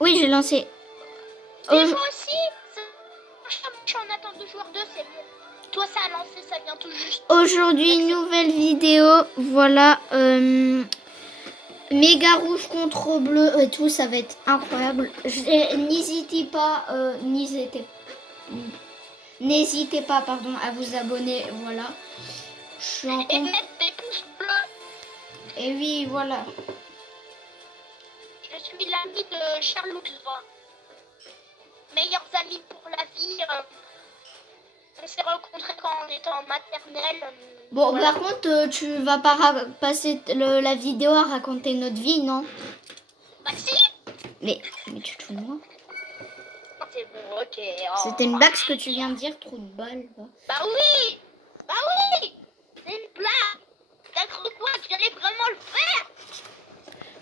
Oui, j'ai lancé. Et moi aussi. On attend 2 joueurs 2, c'est mieux. Toi, ça a lancé, ça vient tout juste. Aujourd'hui, nouvelle vidéo. Voilà. Méga rouge contre bleu et tout, ça va être incroyable. N'hésitez pas, n'hésitez pas, pardon, à vous abonner. Voilà. Je suis en Et mettre des pouces bleus. Et oui, voilà. Je suis l'ami de Charles Luxva. Meilleurs amis pour la vie. On s'est rencontrés quand on était en maternelle. Bon, voilà. Par contre, tu vas pas passer la vidéo à raconter notre vie, non? Bah si. Mais tu te fous de moi? C'est bon, ok. Oh. C'était une blague ce que tu viens de dire, trou de balle. Bah oui. C'est une blague. T'as cru quoi que j'allais vraiment le faire?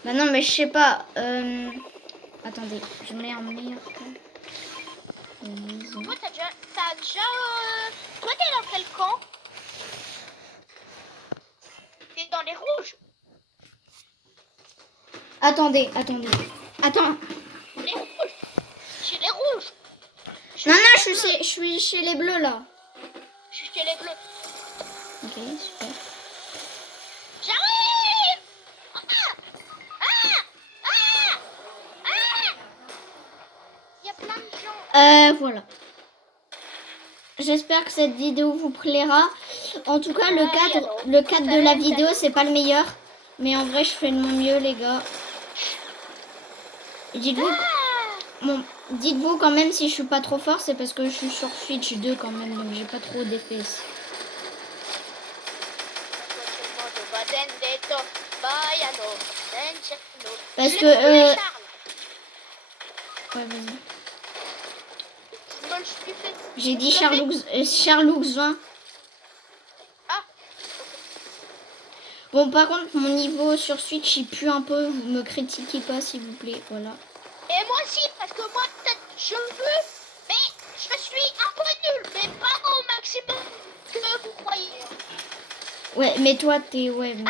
Bah non, mais je sais pas. Attendez, je mets en meilleur cas. Toi, t'as déjà... Toi, t'es dans quel camp? T'es dans les rouges. Attendez. Attends. Les rouges. Chez les rouges. Non, je suis chez les bleus, là. Je suis chez les bleus. Ok, super. J'arrive. Il y a plein de gens. Voilà. J'espère que cette vidéo vous plaira. En tout cas, le cadre de la vidéo, c'est pas le meilleur. Mais en vrai, je fais de mon mieux, les gars. Dites-vous quand même si je suis pas trop fort, c'est parce que je suis sur Switch 2 quand même, donc j'ai pas trop d'FPS. Parce que ouais, vas-y. J'ai dit Charloux 20. Ah. Bon, par contre, mon niveau sur Switch, il pue un peu. Vous me critiquez pas, s'il vous plaît. Voilà. Et moi aussi, parce que moi, peut-être, je veux, mais je suis un peu nul, mais pas au maximum que vous croyez. Ouais, mais toi, t'es... Ouais, mais...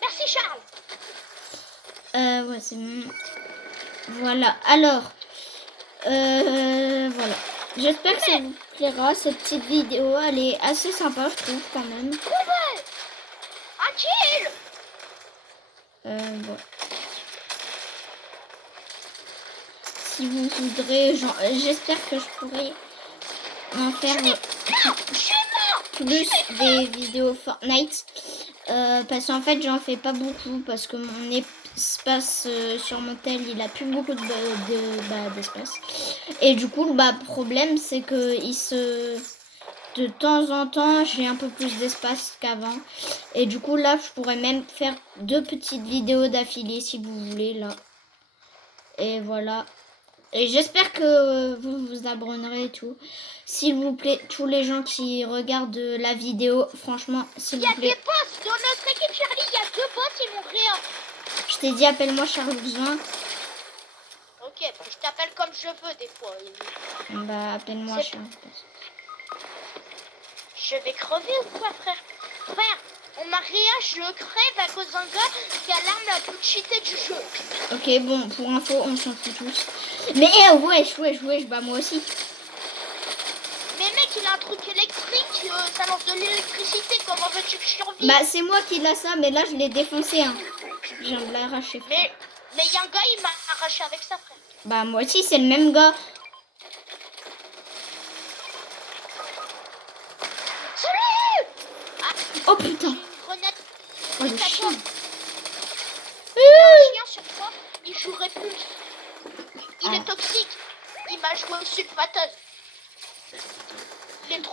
Merci, Charles. Ouais, c'est bon. Voilà. Alors, voilà. J'espère que ça vous plaira, cette petite vidéo. Elle est assez sympa, je trouve, quand même. Bon. Si vous voudrez, j'espère que je pourrai en faire plus des vidéos Fortnite. Parce qu'en fait, j'en fais pas beaucoup. Parce que mon espace sur mon tel, il a plus beaucoup d'espace. Et du coup, le problème, c'est que de temps en temps, j'ai un peu plus d'espace qu'avant. Et du coup, là, je pourrais même faire 2 petites vidéos d'affilée si vous voulez, là. Et voilà. Et j'espère que vous vous abonnerez et tout. S'il vous plaît, tous les gens qui regardent la vidéo, franchement, s'il vous plaît. Il y a des boss dans notre équipe, Charlie. Il y a 2 boss, ils m'ont rien. Je t'ai dit, appelle-moi Charles 20. Ok, bah, je t'appelle comme je veux des fois. Bah, appelle-moi Charles. Je vais crever ou quoi, frère? Frère, mon mariage, je crève à cause d'un gars qui a l'arme la plus cheatée du jeu. Ok, bon, pour info, on s'en fout tous. Mais wesh, bah moi aussi. Mais mec, il a un truc électrique, ça lance de l'électricité, comment veux-tu que je survive? Bah, c'est moi qui l'a ça, mais là, je l'ai défoncé, hein. Je viens de l'arracher. Mais il y a un gars, il m'a arraché avec ça, frère. Bah, moi aussi, c'est le même gars. Salut! Oh putain! Une grenade. Oh, le chien! Il y a un chien sur toi, il jouerait plus. Il est toxique. Il m'a joué au sulfateuse.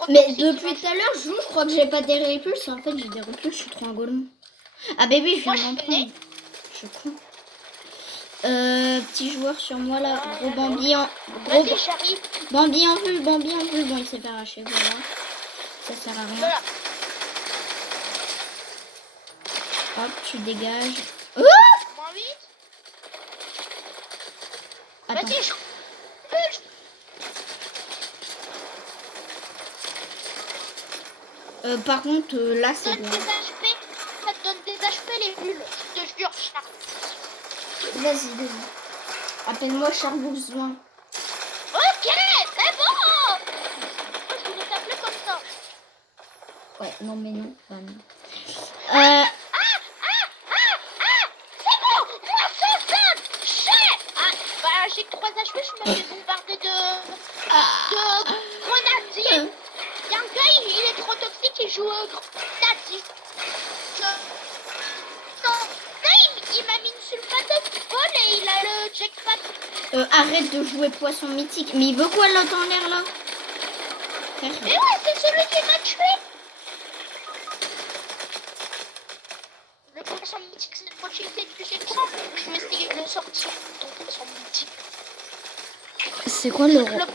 Mais depuis tout à l'heure, je crois que j'ai pas des répulses. En fait, j'ai des répulses, je suis trop un golem. Ah, bébé, je viens d'en prendre. Je crois. Petit joueur sur moi là. Gros Bambi en. Vas-y, j'arrive. Bambi en vue. Bon, il s'est fait arracher. Voilà. Ça sert à rien. Voilà. Hop, tu dégages. Moins 8. Attends. Vas-y, je... Par contre, là, c'est bon. Ça te donne des HP les bulles, je te jure, Charles. Vas-y, vas-y. Appelle-moi Charbouxouin. Ok, c'est bon. Moi, je voulais t'appeler comme ça. Ouais, non, mais non. Bah, non. C'est bon, moi, c'est ça. J'ai que 3 HP, je me fais bombarder de grenadiers. Il y a un gars, il est trop toxique, il joue au grenadier. Il m'a mis une sulfate de football et il a le jackpot. Arrête de jouer poisson mythique. Mais il veut quoi là en l'air là? Mais ouais, c'est celui qui m'a tué. Le poisson mythique, c'est une possibilité de plus ça. Je vais essayer de le sortir, ton poisson mythique. C'est quoi le roi?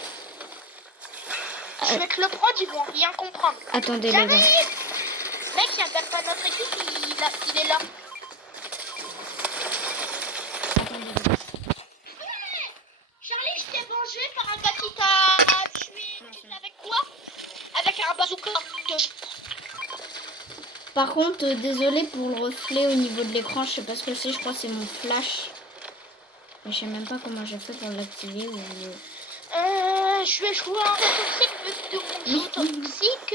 Je vais te le prendre, ils vont rien comprendre. Attendez les gars. Mec, il y a un gars de notre équipe, il est là. Charlie, je t'ai vengé par un gars qui t'a tué. Tu sais avec quoi? Avec un bazooka. Par contre, désolé pour le reflet au niveau de l'écran. Je sais pas ce que c'est. Je crois que c'est mon flash. Mais je sais même pas comment j'ai fait pour l'activer. Je vais jouer en toxique vu que mon jeu toxique.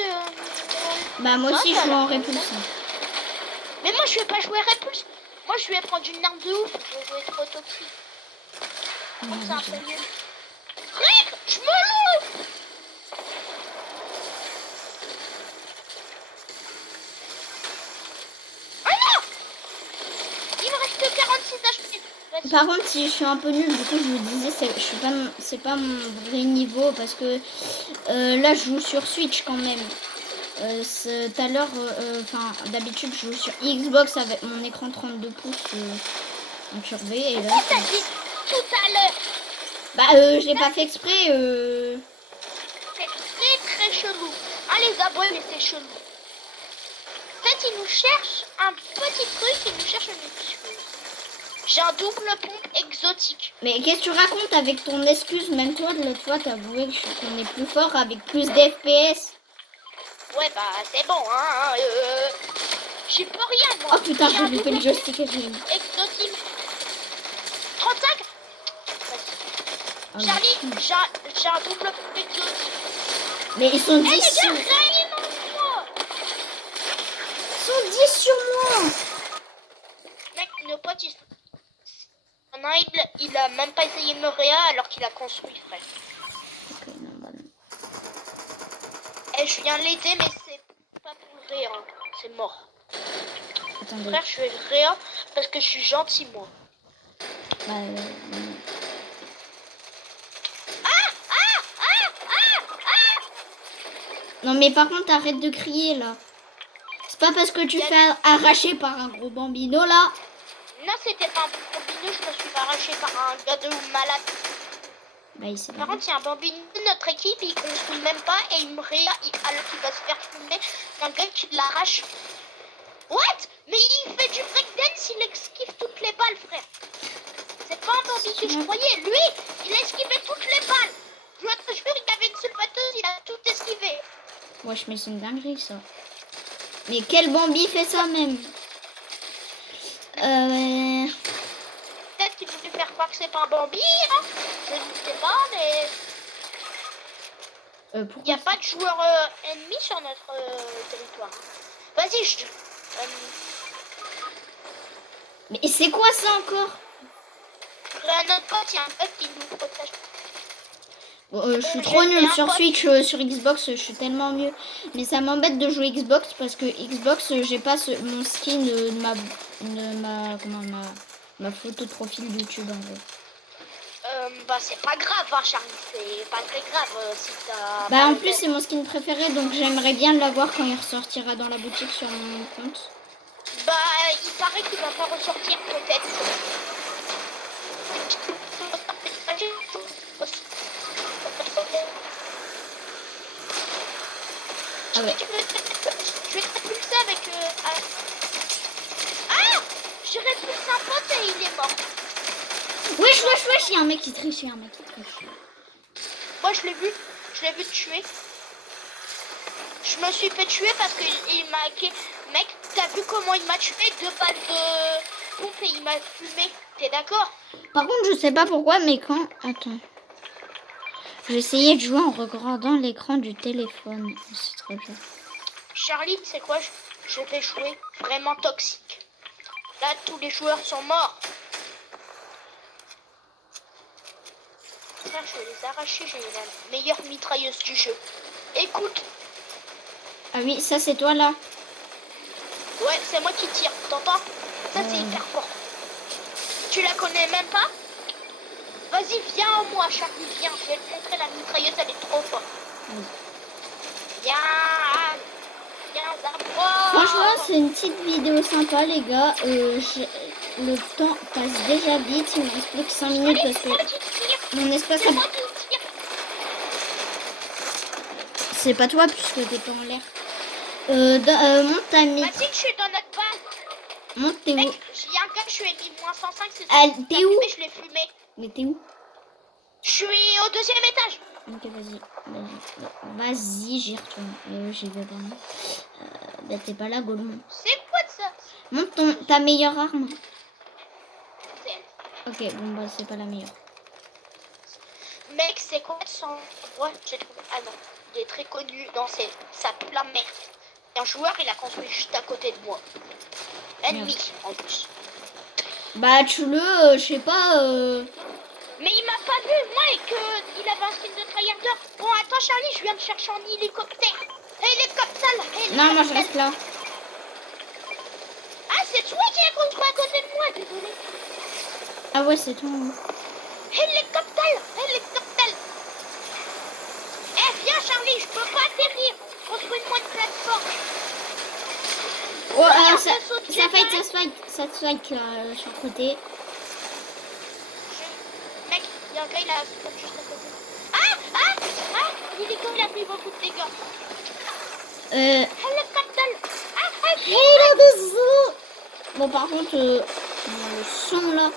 Bah moi aussi je joue en répulsant. Mais moi je vais pas jouer répulse. Moi je vais prendre une arme de ouf. Je vais jouer trop toxique. Comme ça, c'est mieux. Rick, je me loue. Oh non. Il me reste que 46 HP. Par contre, si je suis un peu nulle, du coup, je me disais, c'est pas mon vrai niveau parce que là, je joue sur Switch quand même. Tout à l'heure, d'habitude, je joue sur Xbox avec mon écran 32 pouces incurvé. Et là, t'as dit tout à l'heure. Bah, je l'ai pas fait exprès. C'est très chelou. Ah, les abonnés, c'est chelou. En fait, ils nous cherchent un petit truc, ils nous cherchent une excuse. J'ai un double pompe exotique. Mais qu'est-ce que tu racontes avec ton excuse? Même toi, de l'autre fois, t'as avoué qu'on est plus fort avec plus d'FPS. Ouais, bah, c'est bon, hein. J'y peux rien, moi. Oh putain, j'ai loupé le joystick exotique. 35. Oh, Charlie, j'ai un double pompe exotique. Mais ils sont 10 les sur... gars, moi. Ils sont 10 sur moi. Mec, nos potes, ils sont... Il a même pas essayé de me réa alors qu'il a construit, frère. Ok, non, bah non. Et je viens l'aider, mais c'est pas pour le réa. Hein. C'est mort. Attendez. Frère, je vais le réa parce que je suis gentil, moi. Bah, non, mais par contre, arrête de crier, là. C'est pas parce que tu fais arracher par un gros bambino, là. Non, c'était pas un bambino, je me suis fait arracher par un gars de malade. Bah, il s'est Par contre, il y a un bambino de notre équipe, il construit même pas et il me réa alors qu'il va se faire fumer. Un gars qui l'arrache. What? Mais il fait du breakdance, il esquive toutes les balles, frère. C'est pas un bambino que je croyais. Lui, il a esquivé toutes les balles. Je te jure, il avait une sulfateuse, il a tout esquivé. Wesh, mais c'est une dinguerie, ça. Mais quel Bambi fait ça, même? Peut-être qu'il voulait faire croire que c'est pas un Bambi, hein. Je ne sais pas, mais... Il n'y a pas de joueurs ennemis sur notre territoire. Vas-y, Mais c'est quoi ça encore? notre pote, il y a un pote qui nous protège. Je suis trop nulle sur Switch, sur Xbox, je suis tellement mieux. Mais ça m'embête de jouer Xbox parce que Xbox, j'ai pas mon skin de ma photo de profil YouTube en gros. Bah c'est pas grave, hein, Charlie, c'est pas très grave si t'as... Bah en plus c'est mon skin préféré donc j'aimerais bien l'avoir quand il ressortira dans la boutique sur mon compte. Bah il paraît qu'il va pas ressortir peut-être. Ah ouais. Je vais te répulser avec... Ah, j'ai répulsé un pote et il est mort. Wesh, il y a un mec qui triche, Moi je l'ai vu tuer. Je me suis fait tuer parce qu'il m'a hacké. Mec, t'as vu comment il m'a tué? 2 balles pompe et il m'a fumé. T'es d'accord? Par contre, je sais pas pourquoi, mais quand... Attends. J'ai essayé de jouer en regardant l'écran du téléphone. C'est très bien. Charlie, tu sais quoi? Je vais jouer vraiment toxique. Là, tous les joueurs sont morts. Frère, je vais les arracher. J'ai la meilleure mitrailleuse du jeu. Écoute. Ah oui, ça c'est toi là. Ouais, c'est moi qui tire. T'entends? Ça, c'est hyper fort. Tu la connais même pas? Vas-y, viens en moi, Charlie, viens. Je vais te montrer la mitrailleuse, elle est trop forte. Viens. Viens à moi. Franchement, c'est une petite vidéo sympa, les gars. Le temps passe déjà vite. Il me reste plus que 5 minutes parce que mon espace a... C'est pas toi puisque t'es pas en l'air. Monte ta mitre. Vas-y, je suis dans notre base. Monte, t'es où? Mec, il y a un gars, je lui ai mis moins 105, c'est ça. Ah, t'es où? Je l'ai fumé. Mais t'es où? Je suis au 2e étage. Ok, vas-y. Vas-y, j'y retourne. J'y vais pas. Bah, t'es pas là, Gollum. C'est quoi de ça? Monte ta meilleure arme. C'est elle. Ok, bon, bah, c'est pas la meilleure. Mec, c'est quoi de son endroit? J'ai trouvé. Ah non, il est très connu dans ses. Ça pue la merde. Un joueur, il a construit juste à côté de moi. Ennemi, en plus. Bah, je sais pas. Mais il m'a pas vu, moi, et qu'il avait un skin de tryharder. Bon, attends, Charlie, je viens de chercher en hélicoptère. Hélicoptère, là. Non, moi je reste là. Ah, c'est toi qui as construit à côté de moi, désolé. Ah ouais, c'est toi. Hélicoptère, hélicoptère. Eh, viens, Charlie, je peux pas atterrir. Construis-moi une plateforme. Oh, ça fight là, sur le côté. Mec, il y a un gars, il a juste à côté. L'hélico, il a pris beaucoup de dégâts. Hélicoptère. Il a des os. Bon, par contre, le son là.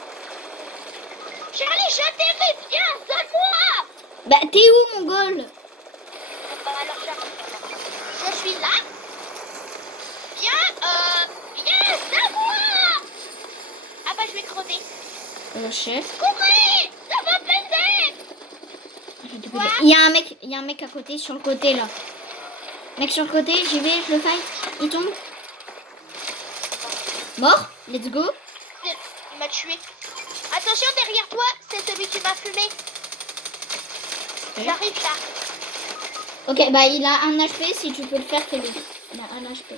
Charlie, j'atterris, viens, donne-moi. Bah, t'es où, mon goal? Bah, alors, Charlie, je suis là. Viens, donne-moi. Ah bah, je vais crever. Chef. Courez, ça va péter. Il y a un mec à côté, sur le côté là. Mec sur le côté, j'y vais, je le fight. Il tombe. Mort, let's go. Il m'a tué. Attention, derrière toi, c'est celui qui m'a fumé. J'arrive là. Ok, bah il a un HP, si tu peux le faire, fais-le. Il a un HP.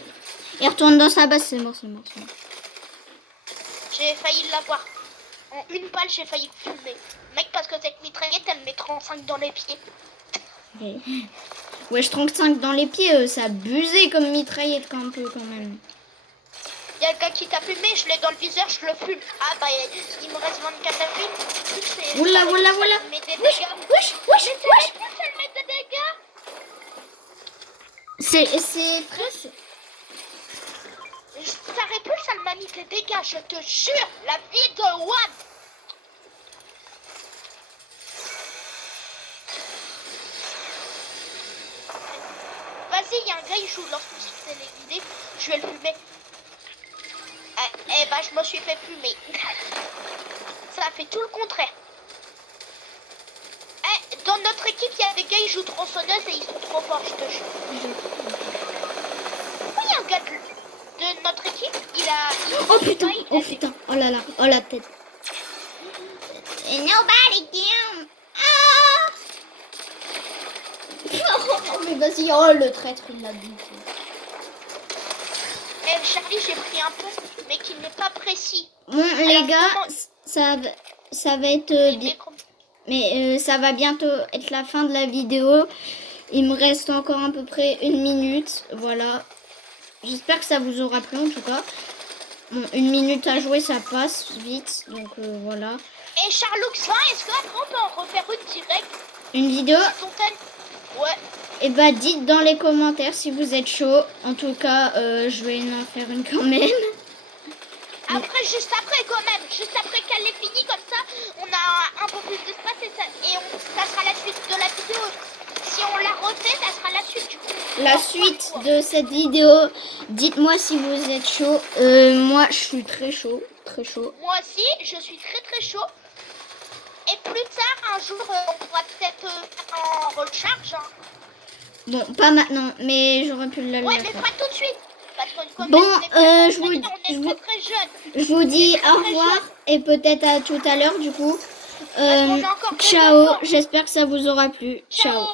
Il retourne dans sa base, c'est mort. J'ai failli l'avoir. En une balle, j'ai failli le fumer. Mec, parce que cette mitraillette, elle me met 35 dans les pieds. Okay. Ouais, je 35 dans les pieds, ça a abusé comme mitraillette un peu quand même. Il y a le gars qui t'a fumé, je l'ai dans le viseur, je le fume. Ah bah, il me reste 24 avril. Oula. Wesh. Ça me met des dégâts. C'est fraîche. Ça répulse, ça m'a mis des dégâts, je te jure. La vie de One. Vas-y, il y a un gars, il joue lance-missile téléguidé. Je vais le fumer. Eh bah, je me suis fait fumer. Ça a fait tout le contraire. Dans notre équipe, il y a des gars, ils jouent tronçonneuse et ils sont trop forts, je te jure. Oui, il y a un gars de notre équipe, il a... Oh putain, oh là là, oh la tête. Nobody can. Oh, mais vas-y, oh le traître, il l'a buté. Charlie, j'ai pris un peu, mais qui n'est pas précis. Bon, les gars, ça va être... Mais ça va bientôt être la fin de la vidéo. Il me reste encore à peu près 1 minute. Voilà. J'espère que ça vous aura plu en tout cas. Bon, 1 minute à jouer, ça passe vite. Donc voilà. Et Charloux 20, est-ce qu'après on peut en refaire une direct? Une vidéo? Ouais. Et bah dites dans les commentaires si vous êtes chaud. En tout cas, je vais en faire une quand même. Après, juste après quand même, juste après qu'elle est finie, comme ça, on a un peu plus d'espace et ça sera la suite de la vidéo. Si on la refait, ça sera la suite du coup. La suite de cette vidéo, dites-moi si vous êtes chaud. Moi, je suis très chaud. Très chaud. Moi aussi, je suis très très chaud. Et plus tard, un jour, on pourra peut-être faire en recharge. Hein. Bon, pas maintenant, mais j'aurais pu le Ouais, mais faire. pas tout de suite. Parce que comme Bon, je vous dis, on je est vous, très très jeune. je vous dis très, au très revoir jeune. et peut-être à tout à l'heure du coup. Parce qu'on a encore quelques Ciao, jours. j'espère que ça vous aura plu. Ciao. Ciao.